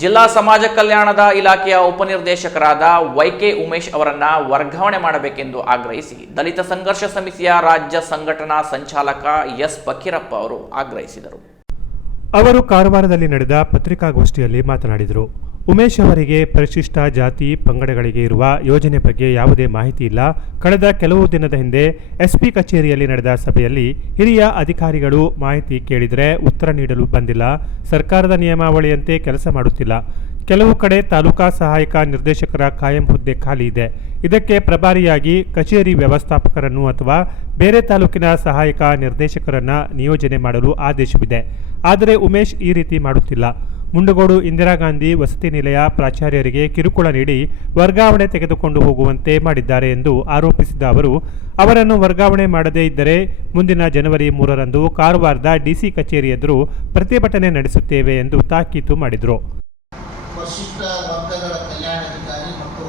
ಜಿಲ್ಲಾ ಸಮಾಜ ಕಲ್ಯಾಣದ ಇಲಾಖೆಯ ಉಪನಿರ್ದೇಶಕರಾದ ವೈಕೆ ಉಮೇಶ್ ಅವರನ್ನ ವರ್ಗಾವಣೆ ಮಾಡಬೇಕೆಂದು ಆಗ್ರಹಿಸಿ ದಲಿತ ಸಂಘರ್ಷ ಸಮಿತಿಯ ರಾಜ್ಯ ಸಂಘಟನಾ ಸಂಚಾಲಕ ಎಸ್ ಫಕೀರಪ್ಪ ಅವರು ಆಗ್ರಹಿಸಿದರು. ಅವರು ಕಾರವಾರದಲ್ಲಿ ನಡೆದ ಪತ್ರಿಕಾಗೋಷ್ಠಿಯಲ್ಲಿ ಮಾತನಾಡಿದರು. ಉಮೇಶ್ ಅವರಿಗೆ ಪರಿಶಿಷ್ಟ ಜಾತಿ ಪಂಗಡಗಳಿಗೆ ಇರುವ ಯೋಜನೆ ಬಗ್ಗೆ ಯಾವುದೇ ಮಾಹಿತಿ ಇಲ್ಲ. ಕಳೆದ ಕೆಲವು ದಿನದ ಹಿಂದೆ ಎಸ್ಪಿ ಕಚೇರಿಯಲ್ಲಿ ನಡೆದ ಸಭೆಯಲ್ಲಿ ಹಿರಿಯ ಅಧಿಕಾರಿಗಳು ಮಾಹಿತಿ ಕೇಳಿದರೆ ಉತ್ತರ ನೀಡಲು ಬಂದಿಲ್ಲ. ಸರ್ಕಾರದ ನಿಯಮಾವಳಿಯಂತೆ ಕೆಲಸ ಮಾಡುತ್ತಿಲ್ಲ. ಕೆಲವು ಕಡೆ ತಾಲೂಕಾ ಸಹಾಯಕ ನಿರ್ದೇಶಕರ ಕಾಯಂ ಹುದ್ದೆ ಖಾಲಿ ಇದೆ. ಇದಕ್ಕೆ ಪ್ರಭಾರಿಯಾಗಿ ಕಚೇರಿ ವ್ಯವಸ್ಥಾಪಕರನ್ನು ಅಥವಾ ಬೇರೆ ತಾಲೂಕಿನ ಸಹಾಯಕ ನಿರ್ದೇಶಕರನ್ನ ನಿಯೋಜನೆ ಮಾಡಲು ಆದೇಶವಿದೆ. ಆದರೆ ಉಮೇಶ್ ಈ ರೀತಿ ಮಾಡುತ್ತಿಲ್ಲ. ಮುಂಡಗೋಡು ಇಂದಿರಾ ಗಾಂಧಿ ವಸತಿ ನಿಲಯ ಪ್ರಾಚಾರ್ಯರಿಗೆ ಕಿರುಕುಳ ನೀಡಿ ವರ್ಗಾವಣೆ ತೆಗೆದುಕೊಂಡು ಹೋಗುವಂತೆ ಮಾಡಿದ್ದಾರೆ ಎಂದು ಆರೋಪಿಸಿದ ಅವರು, ಅವರನ್ನು ವರ್ಗಾವಣೆ ಮಾಡದೇ ಇದ್ದರೆ ಮುಂದಿನ ಜನವರಿ 3ರಂದು ಕಾರವಾರದ ಡಿಸಿ ಕಚೇರಿ ಎದುರು ಪ್ರತಿಭಟನೆ ನಡೆಸುತ್ತೇವೆ ಎಂದು ತಾಕೀತು ಮಾಡಿದರು. ಪರಿಶಿಷ್ಟ ವರ್ಗಗಳ ಕಲ್ಯಾಣಾಧಿಕಾರಿ ಮತ್ತು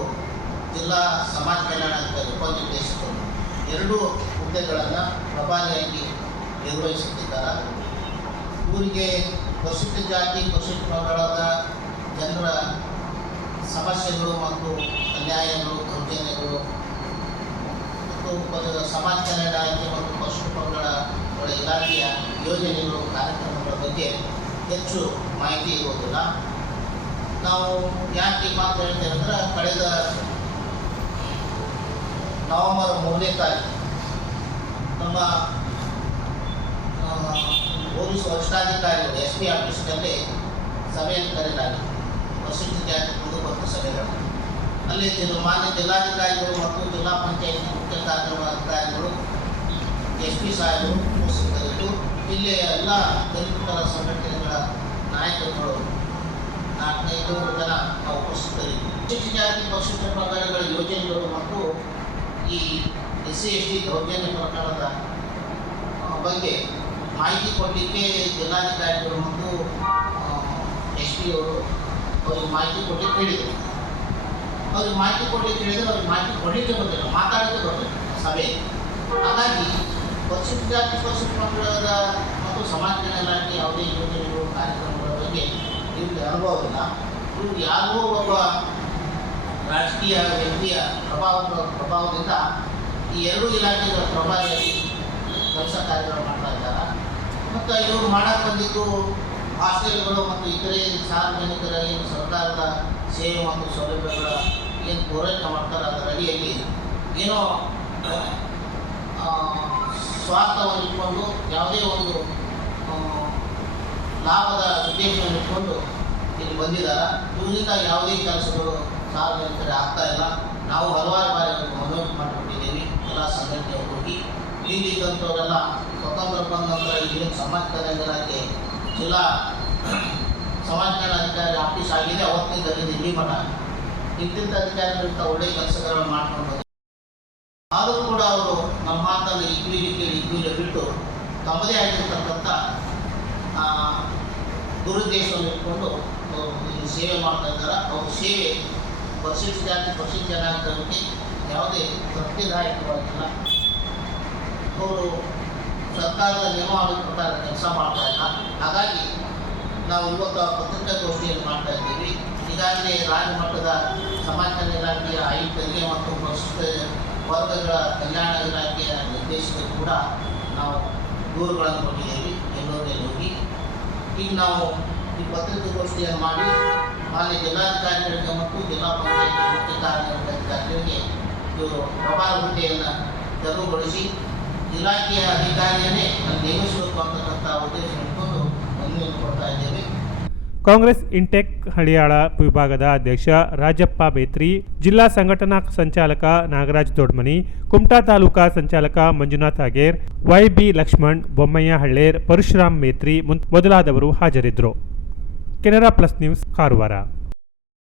ಜಿಲ್ಲಾ ಸಮಾಜ ಕಲ್ಯಾಣಾಧಿಕಾರಿ ಉಪನಿರ್ದೇಶಕರು ಎರಡೂ ಹುದ್ದೆಗಳನ್ನು ಪ್ರಭಾರಿಯಾಗಿ ನಿರ್ವಹಿಸುತ್ತಿದ್ದಾರೆ. ಊರಿಗೆ ಪರಿಶಿಷ್ಟ ಜಾತಿ ಪರಿಶಿಷ್ಟ ಪಂಗಡದ ಜನರ ಸಮಸ್ಯೆಗಳು ಮತ್ತು ಅನ್ಯಾಯಗಳು ದೌರ್ಜನ್ಯಗಳು ಮತ್ತು ಸಮಾಜ ಕಲ್ಯಾಣ ಇಲಾಖೆ ಮತ್ತು ಪರಿಶಿಷ್ಟ ಪಂಗಡಗಳ ಇಲಾಖೆಯ ಯೋಜನೆಗಳು ಕಾರ್ಯಕ್ರಮಗಳ ಬಗ್ಗೆ ಹೆಚ್ಚು ಮಾಹಿತಿ ಇರುವುದಿಲ್ಲ. ನಾವು ಯಾಕೆ ಮಾತು ಹೇಳ್ತೇವೆ ಅಂದರೆ, ಕಳೆದ ನವೆಂಬರ್ 3ನೇ ತಾರೀಕು ನಮ್ಮ ಪೊಲೀಸ್ ವರಿಷ್ಠಾಧಿಕಾರಿಗಳು ಎಸ್ಪಿ ಆಫೀಸ್ನಲ್ಲಿ ಸಭೆಯನ್ನು ಕರೆಯಲಾಗಿದೆ. ಪರಿಶಿಷ್ಟ ಜಾತಿ ಕುಂದುಕೊರತೆ ಸಭೆಗಳು ಅಲ್ಲಿ ಮಾನ್ಯ ಜಿಲ್ಲಾಧಿಕಾರಿಗಳು ಮತ್ತು ಜಿಲ್ಲಾ ಪಂಚಾಯತ್ ಮುಖ್ಯ ಕಾರ್ಯನಿರ್ವಹಣಾಧಿಕಾರಿಗಳು ಎಸ್ಪಿ ಸಾಹೇಬರು ಉಪಸ್ಥಿತರಿದ್ದು ಜಿಲ್ಲೆಯ ಎಲ್ಲ ದಲಿತರ ಸಂಘಟನೆಗಳ ನಾಯಕರುಗಳು 400 ಜನ ಉಪಸ್ಥಿತರಿದ್ದು ಪರಿಶಿಷ್ಟ ಜಾತಿ ಪರಿಶಿಷ್ಟ ಪಂಗಡಗಳ ಯೋಜನೆಗಳು ಮತ್ತು ಈ SC/ST ದೌರ್ಜನ್ಯ ಪ್ರಕರಣದ ಬಗ್ಗೆ ಮಾಹಿತಿ ಕೊಡಲಿಕ್ಕೆ ಜಿಲ್ಲಾಧಿಕಾರಿಗಳು ಮತ್ತು SP ಅವರು ಅವ್ರಿಗೆ ಮಾಹಿತಿ ಕೊಡಲಿಕ್ಕೆ ಹೇಳಿದರು. ಅವ್ರಿಗೆ ಮಾಹಿತಿ ಕೊಡಲಿಕ್ಕೆ ಹೇಳಿದರೆ ಅವ್ರಿಗೆ ಮಾಹಿತಿ ಕೊಡಲಿಕ್ಕೆ ಬಂದಿಲ್ಲ, ಮಾತಾಡಲಿಕ್ಕೆ ಬರಲಿಲ್ಲ ಸಭೆ. ಹಾಗಾಗಿ ಪರಿಶಿಷ್ಟ ಜಾತಿ ಪರಿಶಿಷ್ಟ ಪಂಗಡದ ಮತ್ತು ಸಮಾಜ ಕಲ್ಯಾಣ ಇಲಾಖೆ ಯಾವುದೇ ಯೋಜನೆಗಳು ಕಾರ್ಯಕ್ರಮಗಳ ಬಗ್ಗೆ ಇವ್ರಿಗೆ ಅನುಭವವಿಲ್ಲ. ಇವ್ರು ಯಾರಿಗೋ ಒಬ್ಬ ರಾಜಕೀಯ ವ್ಯಕ್ತಿಯ ಪ್ರಭಾವದಿಂದ ಈ ಎರಡೂ ಇಲಾಖೆಗಳ ಪ್ರಭಾರಿಯಾಗಿ ಕೆಲಸ ಕಾರ್ಯಗಳು ಮಾಡ್ತಾ ಇದ್ದಾರೆ. ಮತ್ತು ಇವರು ಮಾಡಕ್ಕೆ ಬಂದಿದ್ದು ಹಾಸ್ಟೆಲ್ಗಳು ಮತ್ತು ಇತರೆ ಸಾರ್ವಜನಿಕರ ಏನು ಸರ್ಕಾರದ ಸೇವೆ ಮತ್ತು ಸೌಲಭ್ಯಗಳ ಏನು ಪೂರೈಕೆ ಮಾಡ್ತಾರೆ ಅದರ ಅಡಿಯಲ್ಲಿ ಏನೋ ಸ್ವಾರ್ಥವನ್ನು ಇಟ್ಕೊಂಡು ಯಾವುದೇ ಒಂದು ಲಾಭದ ಉದ್ದೇಶವನ್ನು ಇಟ್ಕೊಂಡು ಇಲ್ಲಿ ಬಂದಿದ್ದಾರೆ. ಇವರಿಂದ ಯಾವುದೇ ಕೆಲಸಗಳು ಸಾರ್ವಜನಿಕರಿಗೆ ಆಗ್ತಾ ಇಲ್ಲ. ನಾವು ಹಲವಾರು ಬಾರಿ ಮನವಿ ಮಾಡಿಕೊಟ್ಟಿದ್ದೀವಿ ಎಲ್ಲ ಸಂಘಟನೆ ಹೋಗಿ. ಇಲ್ಲಿದ್ದಂಥವರೆಲ್ಲ ಸ್ವತಂತ್ರ ಬಂದ ನಂತರ ಇಲ್ಲಿನ ಸಮಾಜ ಕಲ್ಯಾಣ ಇಲಾಖೆ ಜಿಲ್ಲಾ ಸಮಾಜ ಕಲ್ಯಾಣ ಅಧಿಕಾರಿ ಆಫೀಸ್ ಆಗಿದೆ. ಅವತ್ತಿಂದ ಇಲ್ಲಿ ಮಠ ಇಂತಿಂಥ ಅಧಿಕಾರಿಗಳಿಂದ ಒಳ್ಳೆಯ ಕೆಲಸಗಳನ್ನು ಮಾಡ್ಕೊಂಡು ಬಂದಿದ್ದಾರೆ. ಆದರೂ ಕೂಡ ಅವರು ನಮ್ಮ ಮಾತನ್ನು ಇಕ್ವಿಲಿ ಬಿಟ್ಟು ತಮ್ಮದೇ ಆಗಿರ್ತಕ್ಕಂಥ ದುರುದ್ದೇಶವನ್ನು ಇಟ್ಕೊಂಡು ಇಲ್ಲಿ ಸೇವೆ ಮಾಡ್ತಾ ಇದ್ದಾರೆ. ಅವ್ರ ಸೇವೆ ಪರಿಶಿಷ್ಟ ಜಾತಿ ಪರಿಶಿಷ್ಟ ಜನಾಂಗಕ್ಕೆ ಯಾವುದೇ ತೃಪ್ತಿದಾಯಕವಾಗಿಲ್ಲ. ಅವರು ಸರ್ಕಾರದ ನಿಯಮಾವಳಿ ಪ್ರಕಾರ ಕೆಲಸ ಮಾಡ್ತಾ ಇಲ್ಲ. ಹಾಗಾಗಿ ನಾವು ಇವತ್ತು ಪತ್ರಿಕಾಗೋಷ್ಠಿಯನ್ನು ಮಾಡ್ತಾ ಇದ್ದೀವಿ. ಈಗಾಗಲೇ ರಾಜ್ಯ ಮಟ್ಟದ ಸಮಾಜ ಕಲ್ಯಾಣ ಇಲಾಖೆಯ ಆಯುಕ್ತರಿಗೆ ಮತ್ತು ಪರಿಶಿಷ್ಟ ವರ್ಗಗಳ ಕಲ್ಯಾಣ ಇಲಾಖೆಯ ನಿರ್ದೇಶಕರು ಕೂಡ ನಾವು ದೂರುಗಳನ್ನು ಕೊಟ್ಟಿದ್ದೀವಿ ಎಲ್ಲರಲ್ಲಿ ಹೋಗಿ. ಈಗ ನಾವು ಈ ಪತ್ರಿಕಾಗೋಷ್ಠಿಯನ್ನು ಮಾಡಿ ಮಾನ್ಯ ಜಿಲ್ಲಾಧಿಕಾರಿಗಳಿಗೆ ಮತ್ತು ಜಿಲ್ಲಾ ಪಂಚಾಯತ್ ಮುಖ್ಯ ಕಾರ್ಯನಿರ್ವಹಣಾಧಿಕಾರಿಗಳಿಗೆ ಇವರು ಪ್ರಭಾರ ಹುದ್ದೆಯನ್ನು ತೆರವುಗೊಳಿಸಿ ಇಲಾಖೆಯ ಅಧಿಕಾರಿಯನ್ನೇ ನೇಮಿಸಬೇಕು ಅಂತಕ್ಕಂಥ ಉದ್ದೇಶ ಇಟ್ಕೊಂಡು ಮನವಿಯನ್ನು ಕೊಡ್ತಾ ಇದ್ದೇವೆ. ಕಾಂಗ್ರೆಸ್ ಇಂಟೆಕ್ ಹಳಿಯಾಳ ವಿಭಾಗದ ಅಧ್ಯಕ್ಷ ರಾಜಪ್ಪ ಬೇತ್ರಿ, ಜಿಲ್ಲಾ ಸಂಘಟನಾ ಸಂಚಾಲಕ ನಾಗರಾಜ್ ದೊಡ್ಮನಿ, ಕುಮಟಾ ತಾಲೂಕಾ ಸಂಚಾಲಕ ಮಂಜುನಾಥ್ ಆಗೇರ್, YB ಲಕ್ಷ್ಮಣ್, ಬೊಮ್ಮಯ್ಯ ಹಳ್ಳೇರ್, ಪರಶುರಾಮ್ ಮೇತ್ರಿ ಮೊದಲಾದವರು ಹಾಜರಿದ್ದರು. Canara plus news, Karwar.